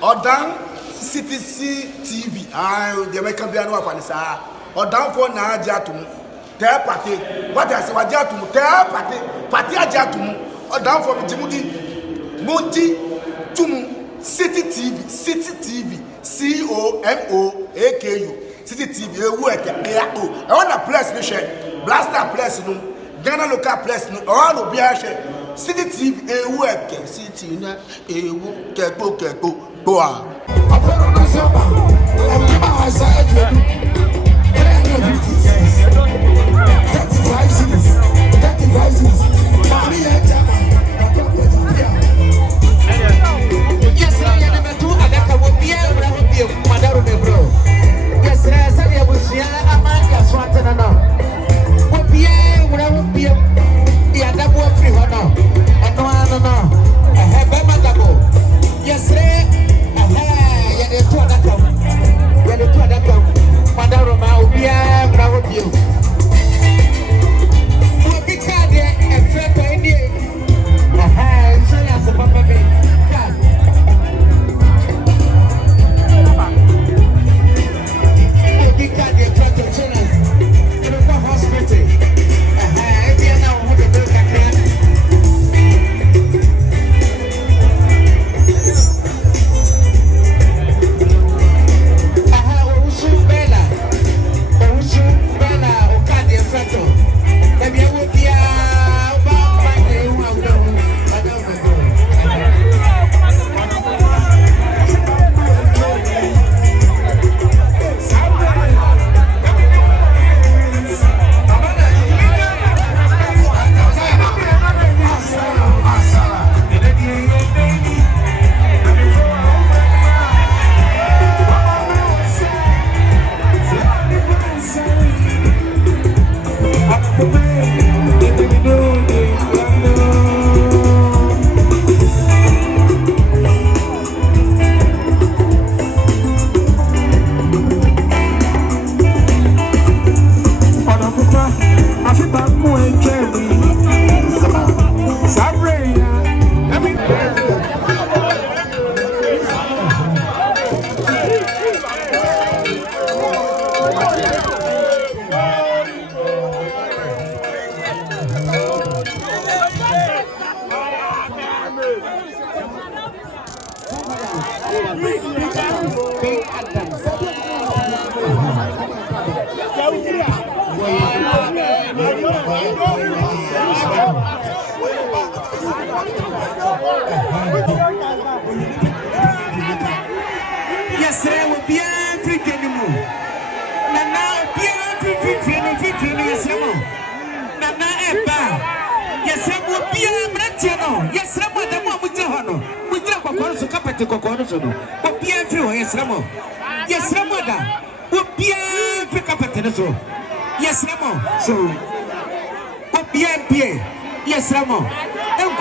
Odan CTC TV. The American Piano of Anissa. Odan for na Jatum. Tell party. What I say, what Jatum? Tell party Jatum. Odan for Jimudi. Monty Tumu. City TV. COMOAKU. City TV. I want a place, Blaster place, no. Ghana local place, no. All of Biache. City TV. City na. Keko. Boa. Yes, I will be African anymore. Now, be African, yes, Nana Eba. Yes, I will be a Bratiano. Yes, Ramo, the one with the honor. We drop a course of capital corporation. But be everywhere, yes, Ramo. Yes, Ramoda. Will be African capital. Yes, Ramo. So, what be MPA? Yes, Ramo. And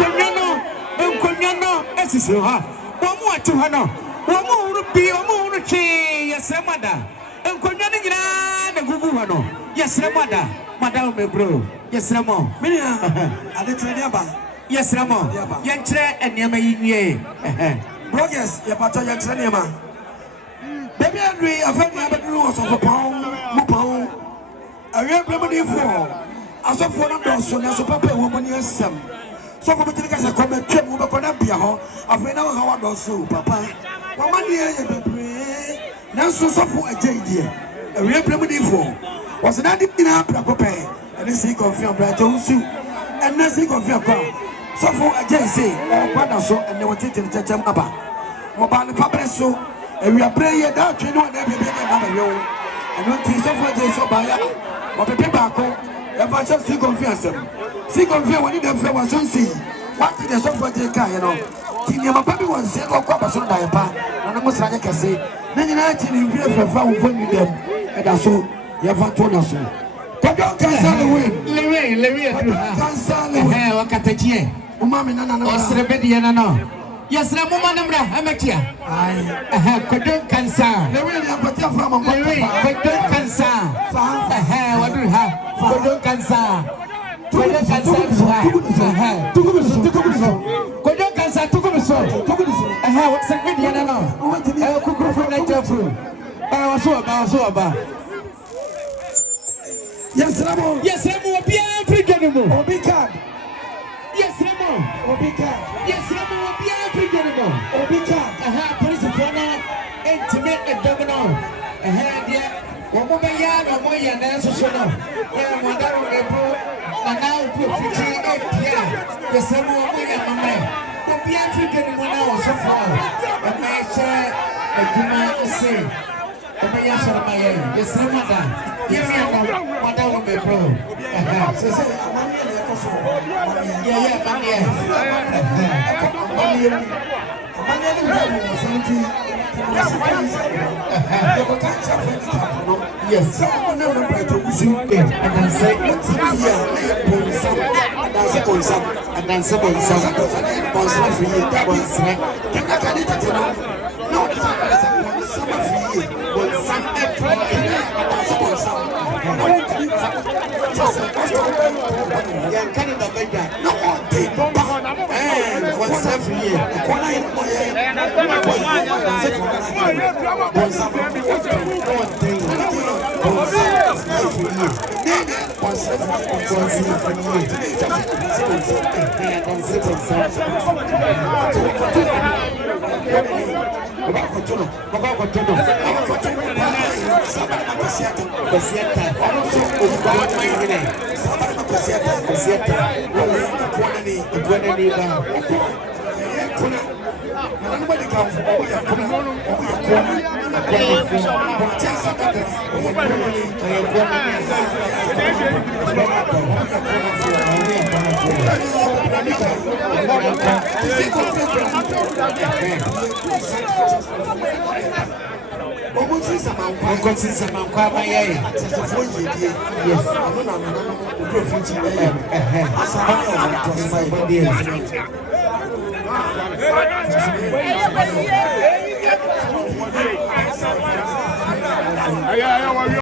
Conyano, as is your heart. One more to Hano. One more be a more chain, yes, Ramada. And Conyano, the Guguano. Yes, Ramada. Madame Mebro. Yes, Ramo. Yes, Ramo. Yantre and Yama. Brothers, Yapata Yantrema. Baby, I've heard the rules of a pound. I remember for. As of one of those, so as a papa woman, yes, some. So for the guys, I come and check over Conapia. I've been out how I do so, Papa. One money, now so for a JD. A real primitive for was not in our proper and the sake of your brother, and the sake of your car. So for a JC, or what so, and they were taking the Chachamba. Mobile Papa so, and we are praying that you know every day another row. And don't think so for this or by what the people. If I just see confiance, when you don't feel what you see. What did the software take? You know, my baby was saying, "Oh, Papa, so that and I must like I say, then you actually feel for fun with them, and that's so you have told us so. But don't cancel the win. Cancel the win. What can I tell you? Mamma, no, yes, Ramona, I'm a tia. I couldn't cancel. The way I'm putting from a couldn't cancel. What do you have? Couldn't cancel. Couldn't cancel. Couldn't cancel. segment yana no. Kuku from Nigeria. Bawa. Yes, Ramo. Yes, Ramo, be African anymore. Obika. Yes, Ramo. Obika. Yes, Ramo, be African anymore. Obika. Police for now, intimate and domino. Dear, one more yard or more yan, that's a show. Yeah, one down on the boat, and now put 58 here. Yes, Ramo, my man. Don't be African one hour so far. And I say, a good man to say. Yes, Ramadan. Yes, Madam will be pro. Yes, someone never tried to see it and then say, what's here? And then someone says, that was right. No, it's some free. Canada better. No one take once every year.